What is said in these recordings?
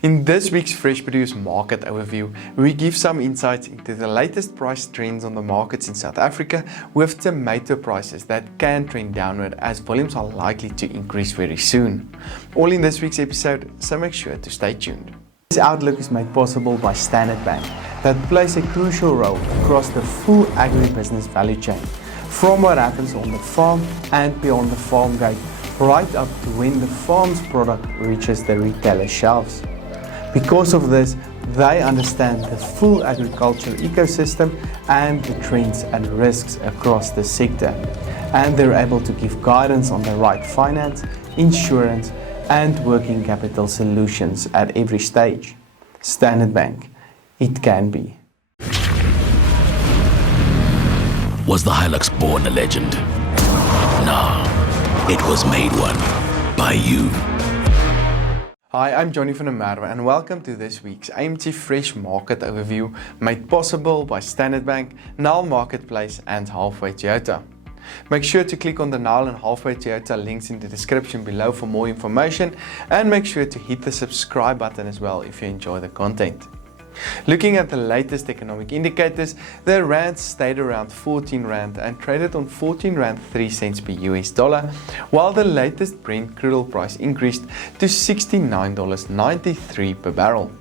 In this week's Fresh Produce Market Overview, we give some insights into the latest price trends on the markets in South Africa with tomato prices that can trend downward as volumes are likely to increase very soon. All in this week's episode, so make sure to stay tuned. This outlook is made possible by Standard Bank that plays a crucial role across the full agribusiness value chain, from what happens on the farm and beyond the farm gate, right up to when the farm's product reaches the retailer shelves. Because of this, they understand the full agriculture ecosystem and the trends and risks across the sector, and they're able to give guidance on the right finance, insurance, and working capital solutions at every stage. Standard Bank, it can be. Was the Hilux born a legend? No, it was made one by you. Hi, I'm Johnny van der Merwe and welcome to this week's AMT Fresh Market Overview made possible by Standard Bank, Nile Marketplace and Halfway Toyota. Make sure to click on the Nile and Halfway Toyota links in the description below for more information, and make sure to hit the subscribe button as well if you enjoy the content. Looking at the latest economic indicators, the rand stayed around 14 rand and traded on 14 rand 3 cents per US dollar, while the latest Brent crude oil price increased to $69.93 per barrel.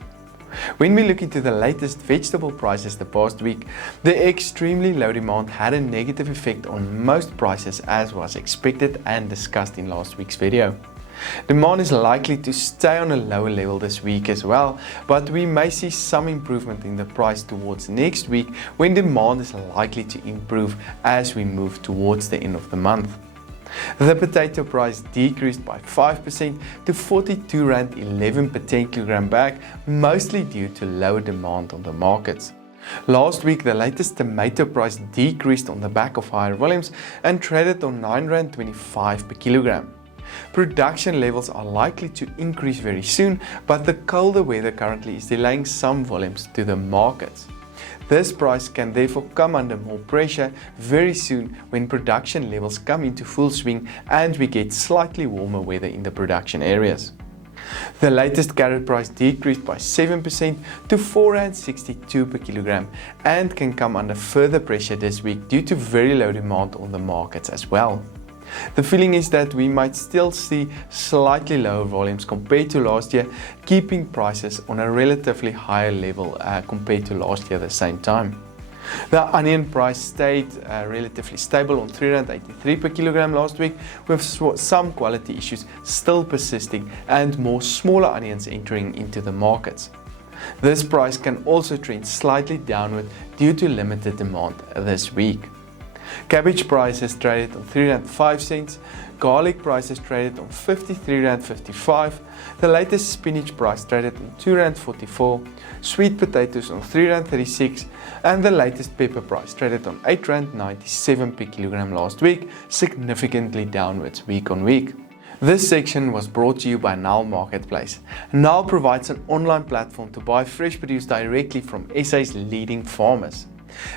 When we look into the latest vegetable prices the past week, the extremely low demand had a negative effect on most prices, as was expected and discussed in last week's video. Demand is likely to stay on a lower level this week as well, but we may see some improvement in the price towards next week when demand is likely to improve as we move towards the end of the month. The potato price decreased by 5% to 42 rand 11 per 10 kilogram bag, mostly due to lower demand on the markets. Last week, the latest tomato price decreased on the back of higher volumes and traded on 9 rand 25 per kilogram. Production levels are likely to increase very soon, but the colder weather currently is delaying some volumes to the markets. This price can therefore come under more pressure very soon when production levels come into full swing and we get slightly warmer weather in the production areas. The latest carrot price decreased by 7% to 4.62 per kilogram and can come under further pressure this week due to very low demand on the markets as well. The feeling is that we might still see slightly lower volumes compared to last year, keeping prices on a relatively higher level compared to last year at the same time. The onion price stayed relatively stable on 3.83 per kilogram last week, with some quality issues still persisting and more smaller onions entering into the markets. This price can also trend slightly downward due to limited demand this week. Cabbage prices traded on 3.05 cents, garlic prices traded on 53.55, the latest spinach price traded on 2.44, sweet potatoes on 3.36, and the latest pepper price traded on 8.97 per kilogram last week, significantly downwards week on week. This section was brought to you by Nile Marketplace. Nile provides an online platform to buy fresh produce directly from SA's leading farmers.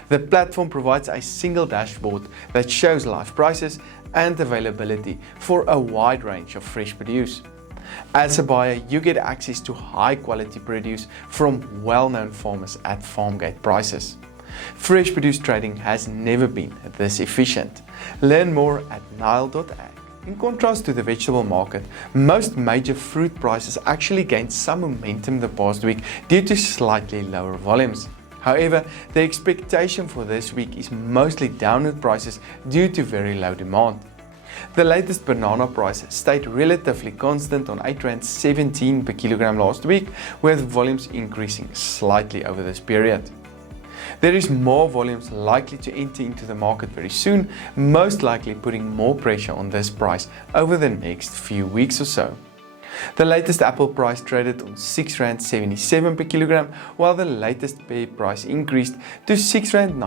The platform provides a single dashboard that shows live prices and availability for a wide range of fresh produce. As a buyer, you get access to high quality produce from well-known farmers at farm gate prices. Fresh produce trading has never been this efficient. Learn more at Nile.ag. In contrast to the vegetable market, most major fruit prices actually gained some momentum the past week due to slightly lower volumes. However, the expectation for this week is mostly downward prices due to very low demand. The latest banana price stayed relatively constant on 8.17 rand per kilogram last week, with volumes increasing slightly over this period. There is more volumes likely to enter into the market very soon, most likely putting more pressure on this price over the next few weeks or so. The latest apple price traded on 6.77 rand per kilogram, while the latest pear price increased to 6.95 rand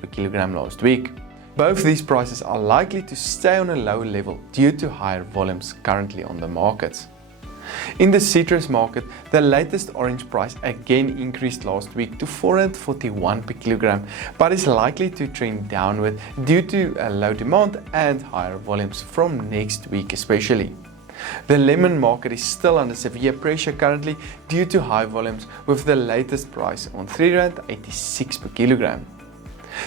per kilogram last week. Both these prices are likely to stay on a lower level due to higher volumes currently on the markets. In the citrus market, the latest orange price again increased last week to 4.41 per kilogram, but is likely to trend downward due to low demand and higher volumes from next week especially. The lemon market is still under severe pressure currently due to high volumes, with the latest price on R3.86 per kilogram.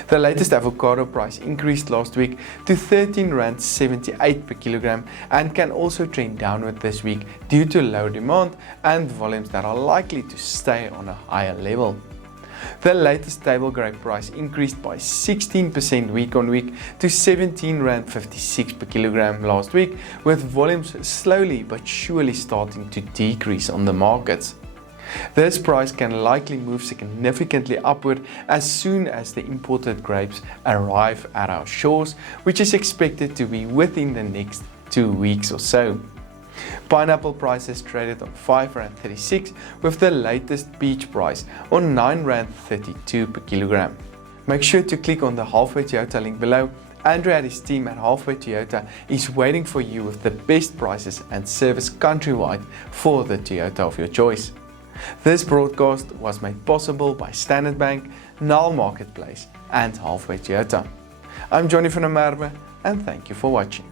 The latest avocado price increased last week to R13.78 per kilogram and can also trend downward this week due to low demand and volumes that are likely to stay on a higher level. The latest table grape price increased by 16% week on week to R17.56 per kilogram last week, with volumes slowly but surely starting to decrease on the markets. This price can likely move significantly upward as soon as the imported grapes arrive at our shores, which is expected to be within the next 2 weeks or so. Pineapple prices traded on R5.36, with the latest peach price on R9.32 per kilogram. Make sure to click on the Halfway Toyota link below. Andrew and his team at Halfway Toyota is waiting for you with the best prices and service countrywide for the Toyota of your choice. This broadcast was made possible by Standard Bank, Nile Marketplace and Halfway Toyota. I'm Johnny van der Merwe and thank you for watching.